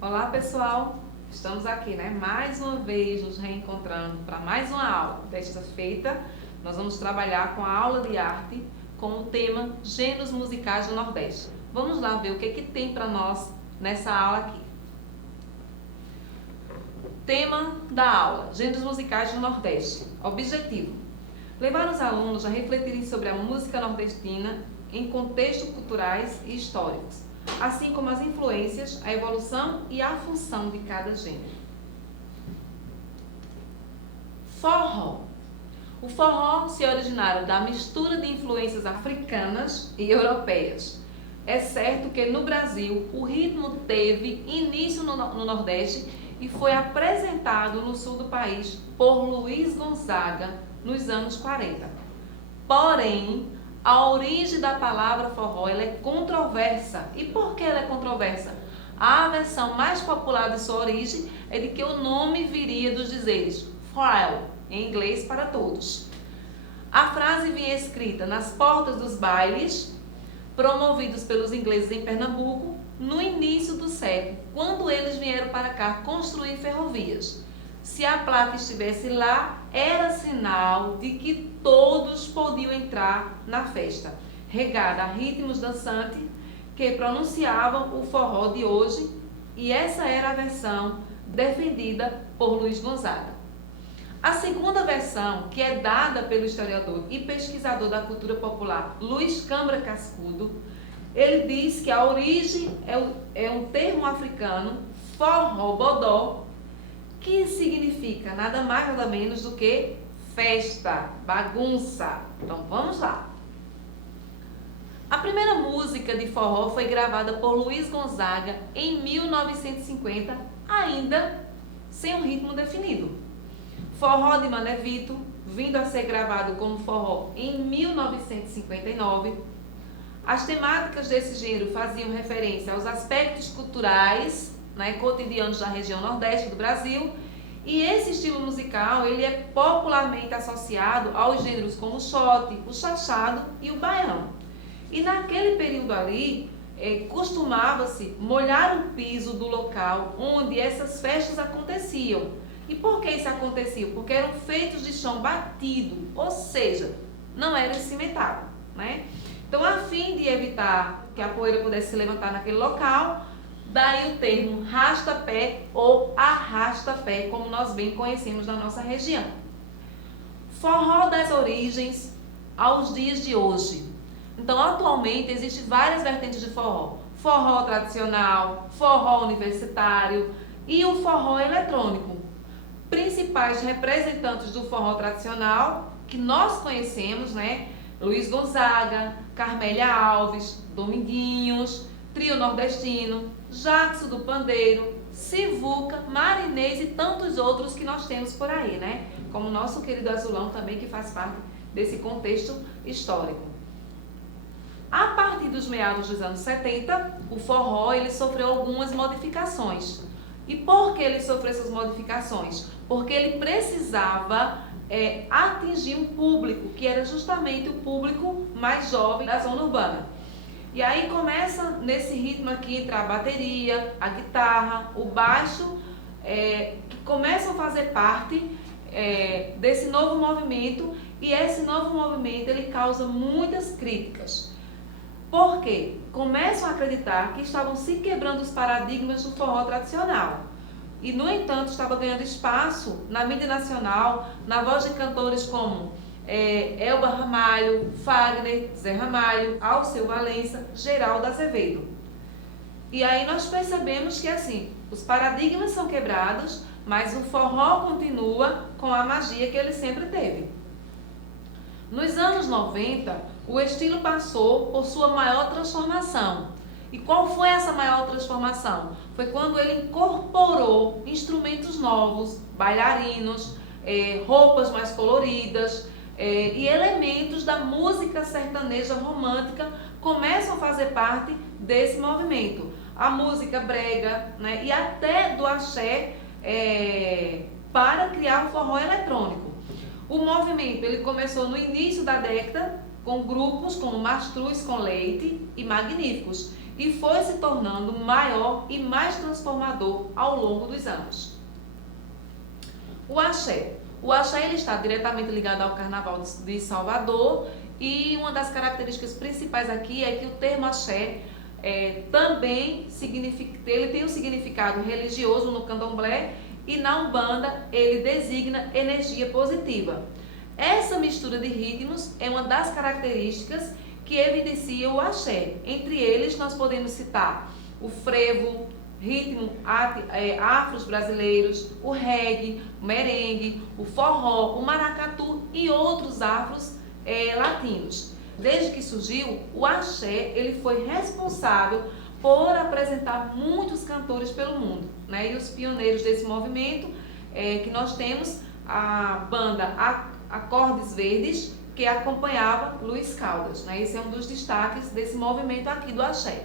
Olá pessoal, estamos aqui, mais uma vez nos reencontrando para mais uma aula. Desta feita, nós vamos trabalhar com a aula de arte com o tema Gêneros Musicais do Nordeste. Vamos lá ver o que tem para nós nessa aula aqui. Tema da aula, Gêneros Musicais do Nordeste. Objetivo: levar os alunos a refletirem sobre a música nordestina em contextos culturais e históricos, assim como as influências, a evolução e a função de cada gênero. Forró. O forró se originaram da mistura de influências africanas e europeias. É certo que no Brasil o ritmo teve início no Nordeste e foi apresentado no sul do país por Luiz Gonzaga nos anos 40. Porém, a origem da palavra forró ela é controversa. E por que ela é controversa? A versão mais popular de sua origem é de que o nome viria dos dizeres for all, em inglês para todos. A frase vinha escrita nas portas dos bailes promovidos pelos ingleses em Pernambuco no início do século, quando eles vieram para cá construir ferrovias. Se a placa estivesse lá, era sinal de que todos podiam entrar na festa, regada a ritmos dançantes que pronunciavam o forró de hoje, e essa era a versão defendida por Luiz Gonzaga. A segunda versão, que é dada pelo historiador e pesquisador da cultura popular Luiz Câmara Cascudo, ele diz que a origem é um termo africano, forró-bodó, que significa nada mais nada menos do que festa, bagunça. Então vamos lá. A primeira música de forró foi gravada por Luiz Gonzaga em 1950, ainda sem um ritmo definido. Forró de Mané Vito, vindo a ser gravado como forró em 1959. As temáticas desse gênero faziam referência aos aspectos culturais, cotidianos da região nordeste do Brasil, e esse estilo musical ele é popularmente associado aos gêneros como o xote, o chachado e o baião. E naquele período ali, costumava-se molhar o piso do local onde essas festas aconteciam. E por que isso acontecia? Porque eram feitos de chão batido, ou seja, não era cimentado, Então, a fim de evitar que a poeira pudesse se levantar naquele local, daí o termo rasta-pé ou arrasta-pé, como nós bem conhecemos na nossa região. Forró das origens aos dias de hoje. Então, atualmente, existem várias vertentes de forró. Forró tradicional, forró universitário e o forró eletrônico. Principais representantes do forró tradicional, que nós conhecemos, Luiz Gonzaga, Carmélia Alves, Dominguinhos, Trio Nordestino, Jackson do Pandeiro, Sivuca, Marinês e tantos outros que nós temos por aí, Como o nosso querido Azulão também, que faz parte desse contexto histórico. A partir dos meados dos anos 70, o forró ele sofreu algumas modificações. E por que ele sofreu essas modificações? Porque ele precisava atingir um público, que era justamente o público mais jovem da zona urbana. E aí começa nesse ritmo aqui entrar a bateria, a guitarra, o baixo, que começam a fazer parte desse novo movimento, e esse novo movimento ele causa muitas críticas. Por quê? Começam a acreditar que estavam se quebrando os paradigmas do forró tradicional. E, no entanto, estava ganhando espaço na mídia nacional, na voz de cantores como Elba Ramalho, Fagner, Zé Ramalho, Alceu Valença, Geraldo Azevedo. E aí nós percebemos que, assim, os paradigmas são quebrados, mas o forró continua com a magia que ele sempre teve. Nos anos 90, o estilo passou por sua maior transformação. E qual foi essa maior transformação? Foi quando ele incorporou instrumentos novos, bailarinos, roupas mais coloridas e elementos da música sertaneja romântica começam a fazer parte desse movimento. A música brega, e até do axé para criar o forró eletrônico. O movimento ele começou no início da década com grupos como Mastruz com Leite e Magníficos e foi se tornando maior e mais transformador ao longo dos anos. O axé. O axé ele está diretamente ligado ao Carnaval de Salvador e uma das características principais aqui é que o termo axé também ele tem um significado religioso no candomblé e na Umbanda ele designa energia positiva. Essa mistura de ritmos é uma das características que evidencia o axé. Entre eles nós podemos citar o frevo, ritmo afros brasileiros, o reggae, o merengue, o forró, o maracatu e outros afros latinos. Desde que surgiu, o axé ele foi responsável por apresentar muitos cantores pelo mundo, né? E os pioneiros desse movimento que nós temos a banda Acordes Verdes, que acompanhava Luiz Caldas, né? Esse é um dos destaques desse movimento aqui do axé.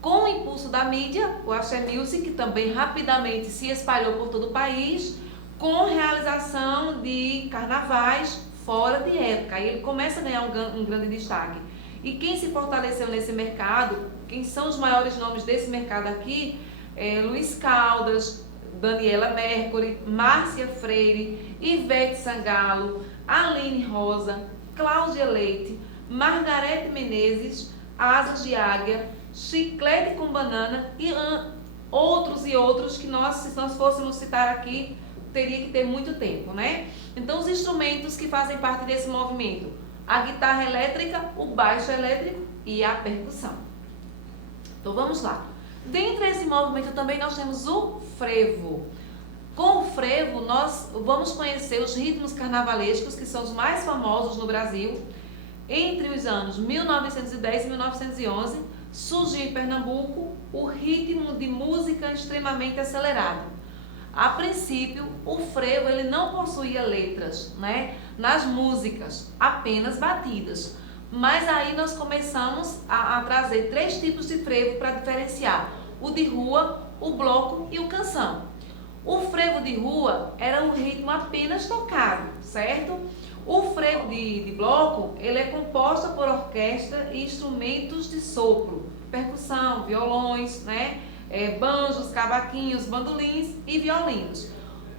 Com o impulso da mídia, o Axé Music também rapidamente se espalhou por todo o país, com realização de carnavais fora de época. Aí ele começa a ganhar um grande destaque. E quem se fortaleceu nesse mercado, quem são os maiores nomes desse mercado aqui, Luiz Caldas, Daniela Mercury, Márcia Freire, Ivete Sangalo, Aline Rosa, Cláudia Leite, Margarete Menezes, Asas de Águia, Chiclete com Banana e outros que nós, se nós fôssemos citar aqui, teria que ter muito tempo, né? Então, os instrumentos que fazem parte desse movimento: a guitarra elétrica, o baixo elétrico e a percussão. Então, vamos lá. Dentro desse movimento também nós temos o frevo. Com o frevo, nós vamos conhecer os ritmos carnavalescos, que são os mais famosos no Brasil. Entre os anos 1910 e 1911, surgiu em Pernambuco o ritmo de música extremamente acelerado. A princípio, o frevo ele não possuía letras, né, nas músicas, apenas batidas. Mas aí nós começamos a trazer 3 tipos de frevo para diferenciar: o de rua, o bloco e o canção. O frevo de rua era um ritmo apenas tocado, certo? O frevo de bloco, ele é composto por orquestra e instrumentos de sopro, percussão, violões, né? Banjos, cavaquinhos, bandolins e violinos.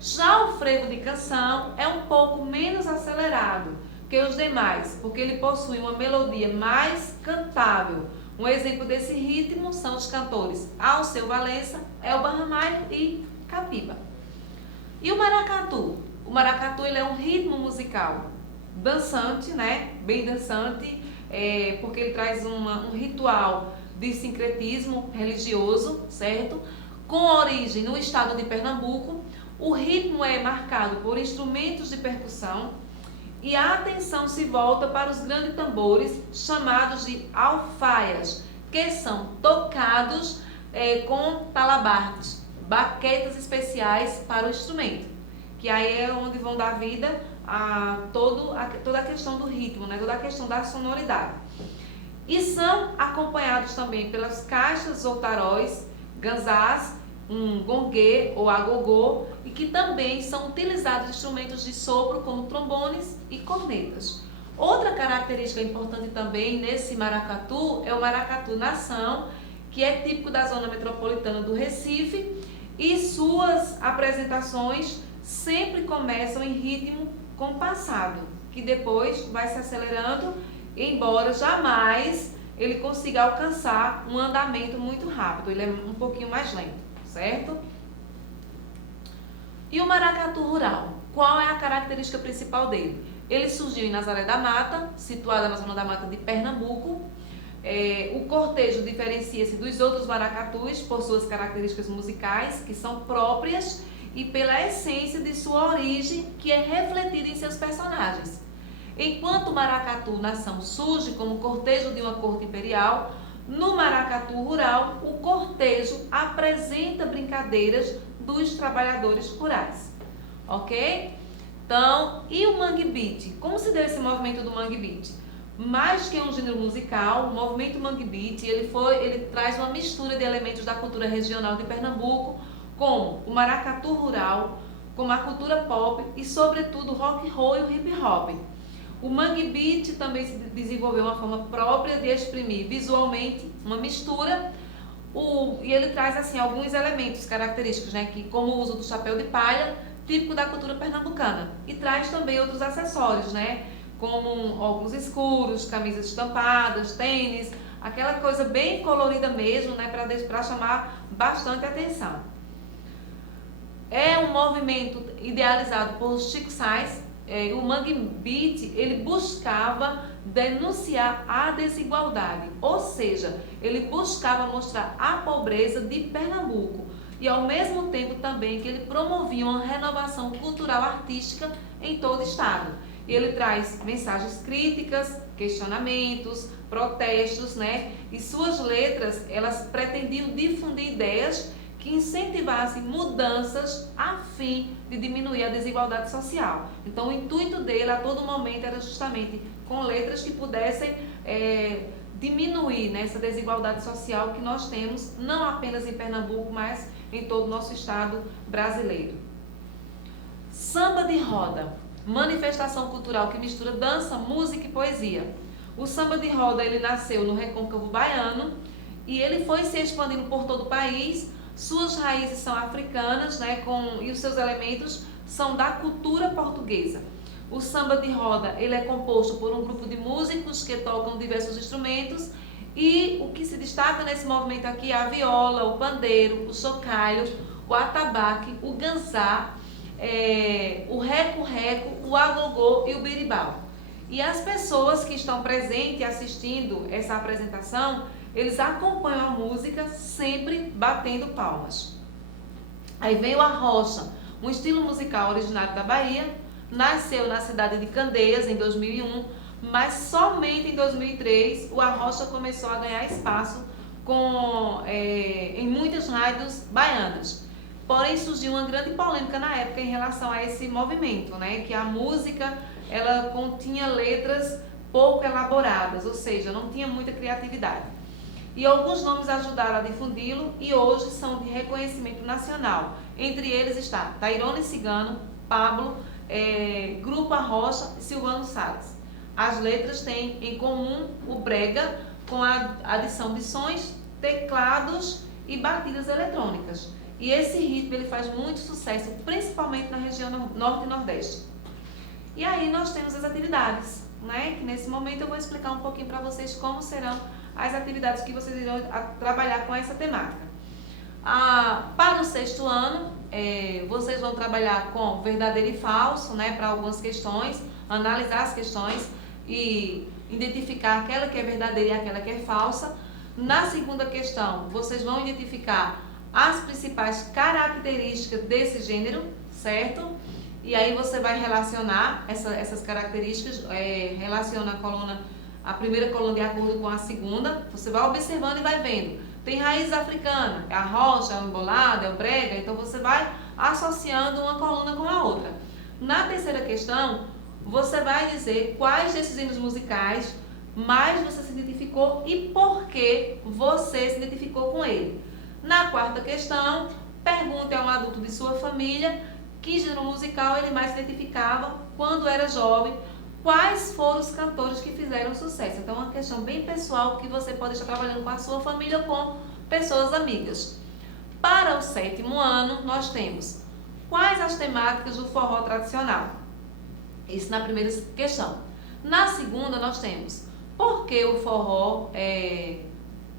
Já o frevo de canção é um pouco menos acelerado que os demais, porque ele possui uma melodia mais cantável. Um exemplo desse ritmo são os cantores Alceu Valença, Elba Ramalho e Capiba. E o maracatu? O maracatu ele é um ritmo musical dançante, né? Bem dançante, porque ele traz um ritual de sincretismo religioso, certo? Com origem no estado de Pernambuco, o ritmo é marcado por instrumentos de percussão e a atenção se volta para os grandes tambores chamados de alfaias, que são tocados com talabartes, baquetas especiais para o instrumento, que aí é onde vão dar vida a toda a questão do ritmo, né? Toda a questão da sonoridade. E são acompanhados também pelas caixas ou taróis, ganzás, um gongue ou agogô, e que também são utilizados instrumentos de sopro como trombones e cornetas. Outra característica importante também nesse maracatu é o maracatu nação, que é típico da zona metropolitana do Recife, e suas apresentações sempre começam em ritmo compassado, que depois vai se acelerando, embora jamais ele consiga alcançar um andamento muito rápido, ele é um pouquinho mais lento, certo? E o maracatu rural, qual é a característica principal dele? Ele surgiu em Nazaré da Mata, situada na zona da mata de Pernambuco. O cortejo diferencia-se dos outros maracatus por suas características musicais, que são próprias, e pela essência de sua origem, que é refletida em seus personagens. Enquanto o maracatu nação surge como cortejo de uma corte imperial, no maracatu rural, o cortejo apresenta brincadeiras dos trabalhadores rurais. Ok? Então, e o Mangue Beat? Como se deu esse movimento do Mangue Beat? Mais que um gênero musical, o movimento Mangue Beat, ele traz uma mistura de elementos da cultura regional de Pernambuco como o maracatu rural, como a cultura pop e, sobretudo, o rock and roll e o hip hop. O Mangue Beat também se desenvolveu uma forma própria de exprimir visualmente uma mistura, e ele traz assim alguns elementos característicos, né, que, como o uso do chapéu de palha, típico da cultura pernambucana, e traz também outros acessórios, né, como óculos escuros, camisas estampadas, tênis, aquela coisa bem colorida mesmo, né, para chamar bastante atenção. É um movimento idealizado por Chico Sainz. O Mangue Beat, ele buscava denunciar a desigualdade, ou seja, ele buscava mostrar a pobreza de Pernambuco e ao mesmo tempo também que ele promovia uma renovação cultural artística em todo o estado. Ele traz mensagens críticas, questionamentos, protestos, né? E suas letras, elas pretendiam difundir ideias que incentivassem mudanças a fim de diminuir a desigualdade social. Então, o intuito dele a todo momento era justamente com letras que pudessem diminuir, né, essa desigualdade social que nós temos, não apenas em Pernambuco, mas em todo o nosso estado brasileiro. Samba de roda, manifestação cultural que mistura dança, música e poesia. O samba de roda, ele nasceu no Recôncavo Baiano e ele foi se expandindo por todo o país. Suas raízes são africanas, né, e os seus elementos são da cultura portuguesa. O samba de roda, ele é composto por um grupo de músicos que tocam diversos instrumentos e o que se destaca nesse movimento aqui é a viola, o pandeiro, o chocalho, o atabaque, o ganzá, o reco-reco, o agogô e o berimbau. E as pessoas que estão presentes assistindo essa apresentação, eles acompanham a música sempre batendo palmas. Aí vem o arrocha, um estilo musical originário da Bahia, nasceu na cidade de Candeias em 2001, mas somente em 2003 o arrocha começou a ganhar espaço em muitas rádios baianas. Porém, surgiu uma grande polêmica na época em relação a esse movimento, né? Que a música ela continha letras pouco elaboradas, ou seja, não tinha muita criatividade. E alguns nomes ajudaram a difundi-lo e hoje são de reconhecimento nacional. Entre eles está Tairone Cigano, Pablo, Grupo Arrocha e Silvano Salles. As letras têm em comum o brega com a adição de sons, teclados e batidas eletrônicas. E esse ritmo ele faz muito sucesso, principalmente na região norte e nordeste. E aí nós temos as atividades, né? Que nesse momento eu vou explicar um pouquinho para vocês como serão as atividades que vocês irão trabalhar com essa temática. Para o 6º ano, vocês vão trabalhar com verdadeiro e falso, né? Para algumas questões, analisar as questões e identificar aquela que é verdadeira e aquela que é falsa. Na segunda questão, vocês vão identificar as principais características desse gênero, certo? E aí você vai relacionar essas características, relaciona a primeira coluna de acordo com a segunda, você vai observando e vai vendo. Tem raiz africana, é a rocha, é o embolado, é o brega, então você vai associando uma coluna com a outra. Na terceira questão, você vai dizer quais desses gêneros musicais mais você se identificou e por que você se identificou com ele. Na quarta questão, pergunte a um adulto de sua família que gênero musical ele mais se identificava quando era jovem, quais foram os cantores que fizeram sucesso. Então, é uma questão bem pessoal que você pode estar trabalhando com a sua família ou com pessoas amigas. Para o 7º ano, nós temos quais as temáticas do forró tradicional. Isso na primeira questão. Na segunda, nós temos por que o forró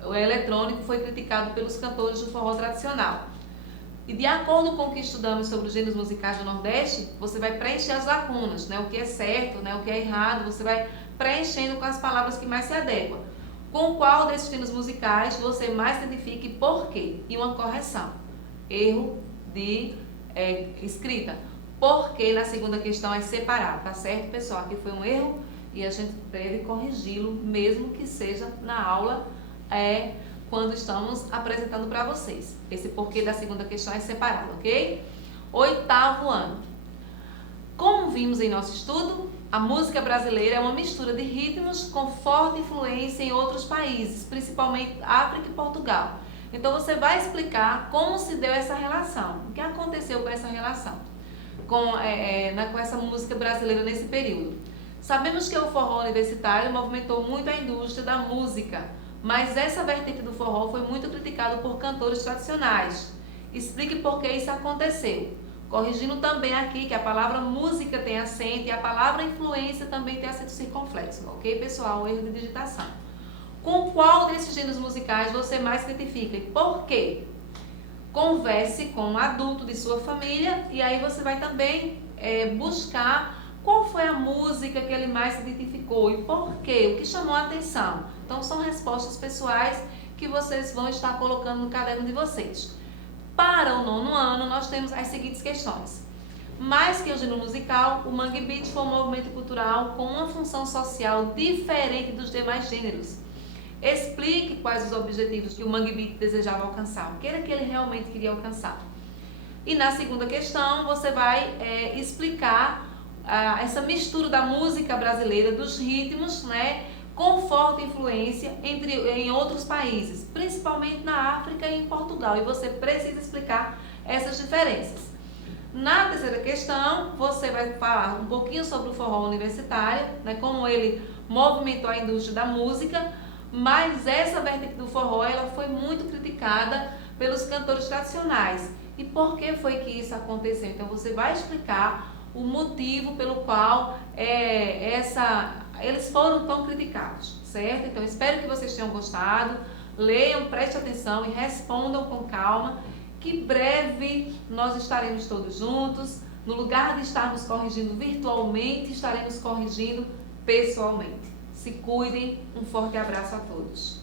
o eletrônico foi criticado pelos cantores do forró tradicional. E de acordo com o que estudamos sobre os gêneros musicais do Nordeste, você vai preencher as lacunas, né? O que é certo, né? O que é errado, você vai preenchendo com as palavras que mais se adequam. Com qual desses gêneros musicais você mais se identifica e por quê? E uma correção. Erro de escrita. Porque na segunda questão é separado, tá certo, pessoal? Aqui foi um erro e a gente deve corrigi-lo, mesmo que seja na aula quando estamos apresentando para vocês. Esse porquê da segunda questão é separado, ok? 8º ano. Como vimos em nosso estudo, a música brasileira é uma mistura de ritmos com forte influência em outros países, principalmente África e Portugal. Então você vai explicar como se deu essa relação, o que aconteceu com essa relação, com essa música brasileira nesse período. Sabemos que o forró universitário movimentou muito a indústria da música, mas essa vertente do forró foi muito criticada por cantores tradicionais. Explique por que isso aconteceu. Corrigindo também aqui que a palavra música tem acento e a palavra influência também tem acento circunflexo, ok, pessoal? Erro de digitação. Com qual desses gêneros musicais você mais se identifica e por quê? Converse com um adulto de sua família e aí você vai também buscar qual foi a música que ele mais se identificou e por quê, o que chamou a atenção. Então são respostas pessoais que vocês vão estar colocando no caderno de vocês. Para o 9º ano, nós temos as seguintes questões. Mais que o gênero musical, o Mangue Beat foi um movimento cultural com uma função social diferente dos demais gêneros. Explique quais os objetivos que o Mangue Beat desejava alcançar, o que era que ele realmente queria alcançar. E na segunda questão, você vai explicar essa mistura da música brasileira, dos ritmos, né, com forte influência em outros países, principalmente na África e em Portugal, e você precisa explicar essas diferenças. Na terceira questão, você vai falar um pouquinho sobre o forró universitário, né, como ele movimentou a indústria da música, mas essa vertente do forró ela foi muito criticada pelos cantores tradicionais. E por que foi que isso aconteceu? Então você vai explicar o motivo pelo qual eles foram tão criticados, certo? Então espero que vocês tenham gostado, leiam, prestem atenção e respondam com calma, que breve nós estaremos todos juntos, no lugar de estarmos corrigindo virtualmente, estaremos corrigindo pessoalmente. Se cuidem, um forte abraço a todos.